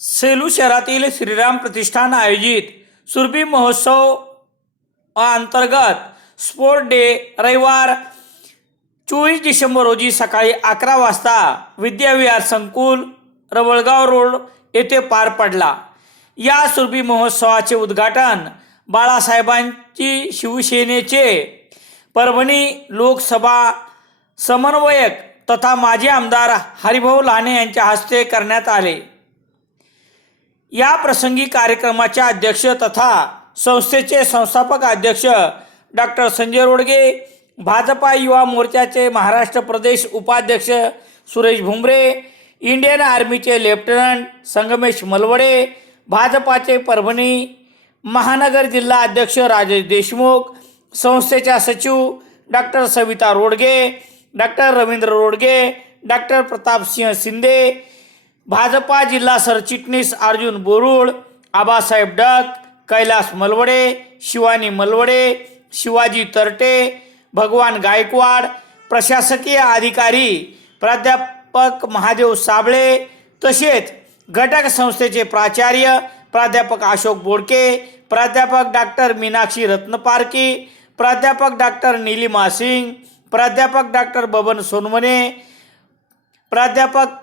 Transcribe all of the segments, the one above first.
सेलू शहरातील श्रीराम प्रतिष्ठान आयोजित सुरभी महोत्सव अंतर्गत स्पोर्ट डे रविवार चोवीस डिसेंबर रोजी सकाळी अकरा वाजता विद्याविहार संकुल रवळगाव रोड येथे पार पडला. या सुरभी महोत्सवाचे उद्घाटन बाळासाहेबांची शिवसेनेचे परभणी लोकसभा समन्वयक तथा माजी आमदार हरिभाऊ लाने यांच्या हस्ते करण्यात आले. या प्रसंगी कार्यक्रमाच्या अध्यक्ष तथा संस्थेचे संस्थापक अध्यक्ष डॉक्टर संजय रोडगे भाजपा युवा मोर्चाचे महाराष्ट्र प्रदेश उपाध्यक्ष सुरेश भुमरे इंडियन आर्मीचे लेफ्टनंट संगमेश मलवडे भाजपाचे परभणी महानगर जिल्हा अध्यक्ष राजेश देशमुख संस्थेच्या सचिव doctor Savita Rodge doctor Ravindra Rodge doctor Pratapsinh Shinde Bhajpa जिल्हा सरचिटणीस अर्जुन बोरुळ आबासाहेब डक कैलास मलवडे शिवानी मलवडे शिवाजी तरटे भगवान गायकवाड प्रशासकीय अधिकारी प्राध्यापक महादेव साबळे तसेच घटक संस्थेचे प्राचार्य प्राध्यापक अशोक बोडके प्राध्यापक डॉक्टर मीनाक्षी रत्नपारकी प्राध्यापक डॉक्टर निलिमा सिंग प्राध्यापक डॉक्टर बबन सोनवणे प्राध्यापक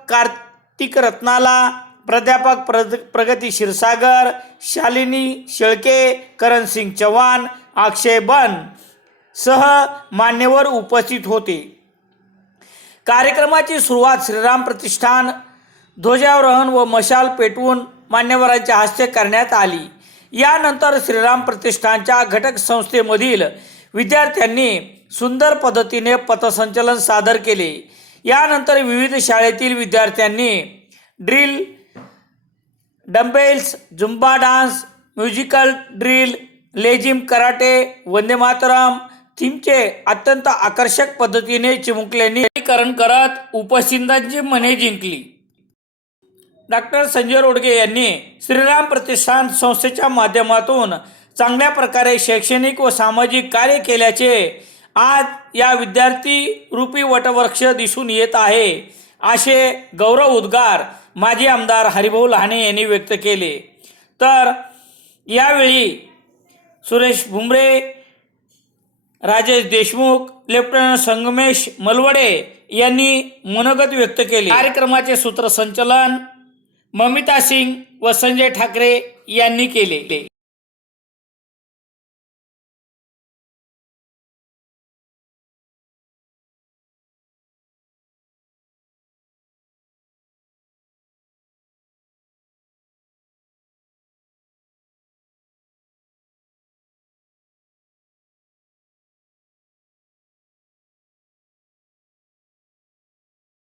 तिक रत्नाला प्राध्यापक प्रग प्रगती क्षीरसागर शालिनी शेळके करणसिंग चव्हाण अक्षय बन सह मान्यवर उपस्थित होते. कार्यक्रमाची सुरुवात श्रीराम प्रतिष्ठान ध्वजारोहण व मशाल पेटवून मान्यवरांच्या हस्ते करण्यात आली. यानंतर श्रीराम प्रतिष्ठानच्या घटक संस्थेमधील विद्यार्थ्यांनी सुंदर पद्धतीने पथसंचलन सादर केले. यानंतर विविध शाळेतील विद्यार्थ्यांनी drill dumbbells zumba dance musical drill lezim karate Vande Mataram थीमचे अत्यंत आकर्षक पद्धतीने चिमुकल्यांनी करत उपस्थितांची मने जिंकली. डॉक्टर संजय रोडगे यांनी श्रीराम प्रतिष्ठान संस्थेच्या माध्यमातून चांगल्या प्रकारे शैक्षणिक व सामाजिक कार्य केल्याचे आज या विद्यार्थी रूपी वटवृक्ष दिसून येत आहे. असे गौरव उद्गार माजी आमदार हरिभाऊ लहाने यांनी व्यक्त केले. तर यावेळी सुरेश भुमरे राजेश देशमुख लेफ्टनंट संगमेश मलवडे यांनी मनोगत व्यक्त केले. कार्यक्रमाचे सूत्रसंचलन ममिता सिंग व संजय ठाकरे यांनी केले.